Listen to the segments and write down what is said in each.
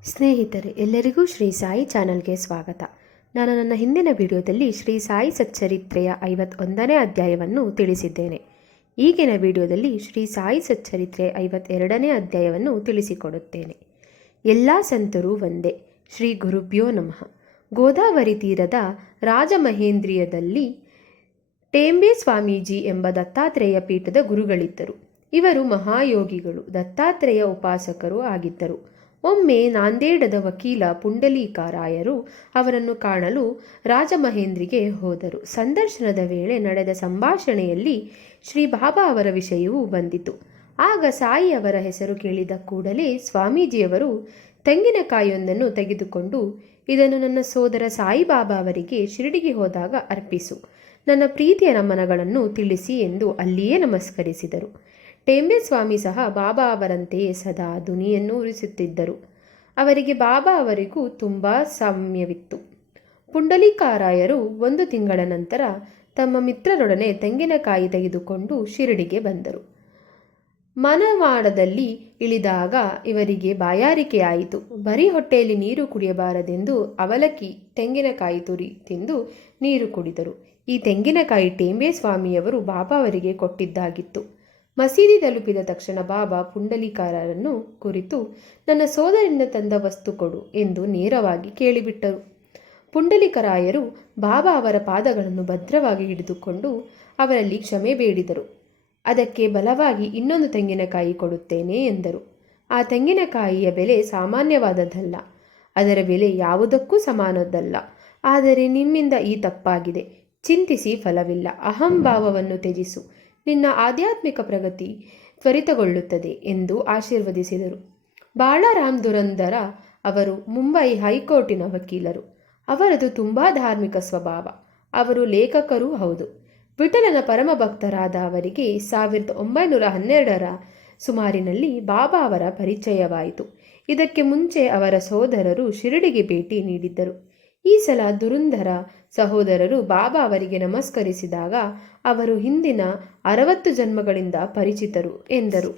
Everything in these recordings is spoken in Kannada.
ಸ್ನೇಹಿತರೆ, ಎಲ್ಲರಿಗೂ ಶ್ರೀ ಸಾಯಿ ಚಾನಲ್ಗೆ ಸ್ವಾಗತ. ನಾನು ನನ್ನ ಹಿಂದಿನ ವಿಡಿಯೋದಲ್ಲಿ ಶ್ರೀ ಸಾಯಿ ಸಚ್ಚರಿತ್ರೆಯ 51ನೇ ಅಧ್ಯಾಯವನ್ನು ತಿಳಿಸಿದ್ದೇನೆ. ಈಗಿನ ವಿಡಿಯೋದಲ್ಲಿ ಶ್ರೀ ಸಾಯಿ ಸಚ್ಚರಿತ್ರೆ 52ನೇ ಅಧ್ಯಾಯವನ್ನು ತಿಳಿಸಿಕೊಡುತ್ತೇನೆ. ಎಲ್ಲ ಸಂತರು ಒಂದೇ. ಶ್ರೀ ಗುರುಭ್ಯೋ ನಮಃ. ಗೋದಾವರಿ ತೀರದ ರಾಜಮಹೇಂದ್ರಿಯದಲ್ಲಿ ಟೇಂಬೆ ಸ್ವಾಮೀಜಿ ಎಂಬ ದತ್ತಾತ್ರೇಯ ಪೀಠದ ಗುರುಗಳಿದ್ದರು. ಇವರು ಮಹಾಯೋಗಿಗಳು, ದತ್ತಾತ್ರೇಯ ಉಪಾಸಕರು ಆಗಿದ್ದರು. ಒಮ್ಮೆ ನಾಂದೇಡದ ವಕೀಲ ಪುಂಡಲೀಕರಾಯರು ಅವರನ್ನು ಕಾಣಲು ರಾಜಮಹೇಂದ್ರಿಗೆ ಹೋದರು. ಸಂದರ್ಶನದ ವೇಳೆ ನಡೆದ ಸಂಭಾಷಣೆಯಲ್ಲಿ ಶ್ರೀ ಬಾಬಾ ಅವರ ವಿಷಯವೂ ಬಂದಿತು. ಆಗ ಸಾಯಿ ಅವರ ಹೆಸರು ಕೇಳಿದ ಕೂಡಲೇ ಸ್ವಾಮೀಜಿಯವರು ತೆಂಗಿನಕಾಯಿಯೊಂದನ್ನು ತೆಗೆದುಕೊಂಡು, ಇದನ್ನು ನನ್ನ ಸೋದರ ಸಾಯಿಬಾಬಾ ಅವರಿಗೆ ಶಿರಡಿಗೆ ಹೋದಾಗ ಅರ್ಪಿಸು, ನನ್ನ ಪ್ರೀತಿಯ ನಮನಗಳನ್ನು ತಿಳಿಸಿ ಎಂದು ಅಲ್ಲಿಯೇ ನಮಸ್ಕರಿಸಿದರು. ಟೇಂಬೆ ಸ್ವಾಮಿ ಸಹ ಬಾಬಾ ಅವರಂತೆಯೇ ಸದಾ ಧ್ವನಿಯನ್ನು ಉರಿಸುತ್ತಿದ್ದರು. ಅವರಿಗೆ ಬಾಬಾ ಅವರಿಗೂ ತುಂಬ ಸಾಮ್ಯವಿತ್ತು. ಪುಂಡಲೀಕರಾಯರು 1 ತಿಂಗಳ ನಂತರ ತಮ್ಮ ಮಿತ್ರರೊಡನೆ ತೆಂಗಿನಕಾಯಿ ತೆಗೆದುಕೊಂಡು ಶಿರಡಿಗೆ ಬಂದರು. ಮನವಾಡದಲ್ಲಿ ಇಳಿದಾಗ ಇವರಿಗೆ ಬಾಯಾರಿಕೆಯಾಯಿತು. ಬರೀ ಹೊಟ್ಟೆಯಲ್ಲಿ ನೀರು ಕುಡಿಯಬಾರದೆಂದು ಅವಲಕ್ಕಿ, ತೆಂಗಿನಕಾಯಿ ತುರಿ ತಿಂದು ನೀರು ಕುಡಿದರು. ಈ ತೆಂಗಿನಕಾಯಿ ಟೇಂಬೆ ಸ್ವಾಮಿಯವರು ಬಾಬಾ ಅವರಿಗೆ ಕೊಟ್ಟಿದ್ದಾಗಿತ್ತು. ಮಸೀದಿ ತಲುಪಿದ ತಕ್ಷಣ ಬಾಬಾ ಪುಂಡಲೀಕರನ್ನು ಕುರಿತು, ನನ್ನ ಸೋದರಿಂದ ತಂದ ವಸ್ತು ಕೊಡು ಎಂದು ನೇರವಾಗಿ ಕೇಳಿಬಿಟ್ಟರು. ಪುಂಡಲೀಕರಾಯರು ಬಾಬಾ ಅವರ ಪಾದಗಳನ್ನು ಭದ್ರವಾಗಿ ಹಿಡಿದುಕೊಂಡು ಅವರಲ್ಲಿ ಕ್ಷಮೆ ಬೇಡಿದರು. ಅದಕ್ಕೆ ಬಲವಾಗಿ ಇನ್ನೊಂದು ತೆಂಗಿನಕಾಯಿ ಕೊಡುತ್ತೇನೆ ಎಂದರು. ಆ ತೆಂಗಿನಕಾಯಿಯ ಬೆಲೆ ಸಾಮಾನ್ಯವಾದದ್ದಲ್ಲ, ಅದರ ಬೆಲೆ ಯಾವುದಕ್ಕೂ ಸಮಾನದ್ದಲ್ಲ. ಆದರೆ ನಿಮ್ಮಿಂದ ಈ ತಪ್ಪಾಗಿದೆ, ಚಿಂತಿಸಿ ಫಲವಿಲ್ಲ. ಅಹಂಭಾವವನ್ನು ತ್ಯಜಿಸು, ನಿನ್ನ ಆಧ್ಯಾತ್ಮಿಕ ಪ್ರಗತಿ ತ್ವರಿತಗೊಳ್ಳುತ್ತದೆ ಎಂದು ಆಶೀರ್ವದಿಸಿದರು. ಬಾಳಾರಾಮ್ ದುರಂದರ ಅವರು ಮುಂಬೈ ಹೈಕೋರ್ಟಿನ ವಕೀಲರು. ಅವರದು ತುಂಬ ಧಾರ್ಮಿಕ ಸ್ವಭಾವ. ಅವರು ಲೇಖಕರೂ ಹೌದು. ವಿಠಲನ ಪರಮ ಭಕ್ತರಾದ ಅವರಿಗೆ 1912ರ ಸುಮಾರಿನಲ್ಲಿ ಬಾಬಾ ಅವರ ಪರಿಚಯವಾಯಿತು. ಇದಕ್ಕೆ ಮುಂಚೆ ಅವರ ಸಹೋದರರು ಶಿರಡಿಗೆ ಭೇಟಿ ನೀಡಿದ್ದರು. ಈ ಸಲ ದುರಂದರ ಸಹೋದರರು ಬಾಬಾ ಅವರಿಗೆ ನಮಸ್ಕರಿಸಿದಾಗ ಅವರು ಹಿಂದಿನ 60 ಜನ್ಮಗಳಿಂದ ಪರಿಚಿತರು ಎಂದರು.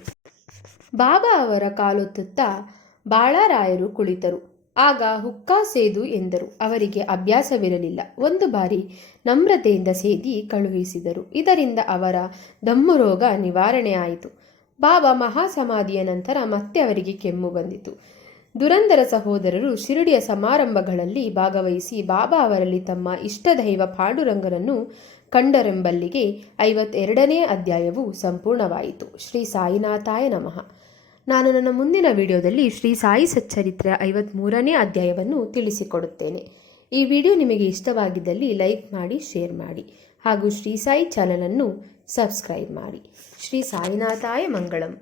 ಬಾಬಾ ಅವರ ಕಾಲೊತ್ತುತ್ತಾ ಬಾಳಾರಾಯರು ಕುಳಿತರು. ಆಗ ಹುಕ್ಕಾ ಸೇದು ಎಂದರು. ಅವರಿಗೆ ಅಭ್ಯಾಸವಿರಲಿಲ್ಲ. ಒಂದು ಬಾರಿ ನಮ್ರತೆಯಿಂದ ಸೇದಿ ಕಳುಹಿಸಿದರು. ಇದರಿಂದ ಅವರ ದಮ್ಮು ರೋಗ ನಿವಾರಣೆ ಆಯಿತು. ಬಾಬಾ ಮಹಾಸಮಾಧಿಯ ನಂತರ ಮತ್ತೆ ಅವರಿಗೆ ಕೆಮ್ಮು ಬಂದಿತು. ದುರಂದರ ಸಹೋದರರು ಶಿರಡಿಯ ಸಮಾರಂಭಗಳಲ್ಲಿ ಭಾಗವಹಿಸಿ ಬಾಬಾ ಅವರಲ್ಲಿ ತಮ್ಮ ಇಷ್ಟದೈವ ಪಾಂಡುರಂಗನನ್ನು ಕಂಡರೆಂಬಲ್ಲಿಗೆ 52ನೇ ಅಧ್ಯಾಯವು ಸಂಪೂರ್ಣವಾಯಿತು. ಶ್ರೀ ಸಾಯಿನಾಥಾಯ ನಮಃ. ನಾನು ನನ್ನ ಮುಂದಿನ ವಿಡಿಯೋದಲ್ಲಿ ಶ್ರೀ ಸಾಯಿ ಸಚ್ಚರಿತ್ರೆ 53ನೇ ಅಧ್ಯಾಯವನ್ನು ತಿಳಿಸಿಕೊಡುತ್ತೇನೆ. ಈ ವಿಡಿಯೋ ನಿಮಗೆ ಇಷ್ಟವಾಗಿದ್ದಲ್ಲಿ ಲೈಕ್ ಮಾಡಿ, ಶೇರ್ ಮಾಡಿ ಹಾಗೂ ಶ್ರೀ ಸಾಯಿ ಚಾನಲನ್ನು ಸಬ್ಸ್ಕ್ರೈಬ್ ಮಾಡಿ. ಶ್ರೀ ಸಾಯಿನಾಥಾಯ ಮಂಗಳಂ.